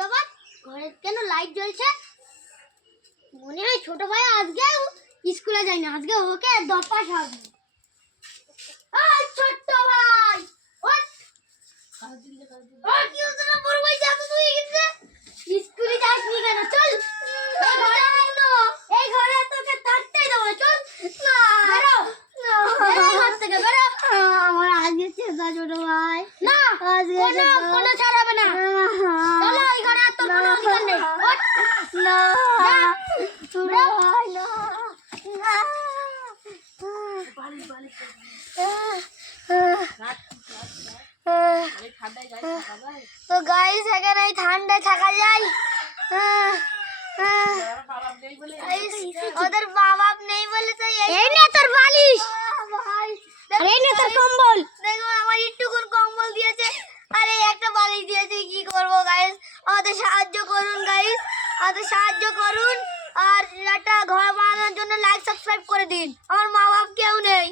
বাবা ঘরে কেন লাইট জ্বলছে? মনে হয় ছোট ভাই আজকে স্কুলে যায় না, আজকে ওকে দপাস হবে। এই ছোট ভাই ওঠ, কি হচ্ছে না? বড় ভাই যাবো তুই কিন্তু স্কুলে যাসনি কেন? চল এই ঘরে তোকে থাকতেই দেবো না। চল না, বেরো এই ঘর থেকে বেরো। আমার আজকে চেষ্টা ছোট ভাই না, কোনো ছাড়াবে না। চলো এই ঘরে আর তোর কোনো অধিকার নেই। ওঠ না ছোট ভাই না। তো গাইস এখানে ঠান্ডায় থাকা যায়, ওদের বাবা নেই বলে তো এই নে তোর বালিশ, এই নে তোর কম্বল। দেখো আমার একটুকুন কম্বল দিয়েছে আর এই একটা বালিশ দিয়েছে। কি করবো গাইস, আমাদের সাহায্য করুন গাইস, আমাদের সাহায্য করুন। আর একটা ঘর বানানোর জন্য লাইক সাবস্ক্রাইব করে দিন। আমার মা বাপ কেউ নেই।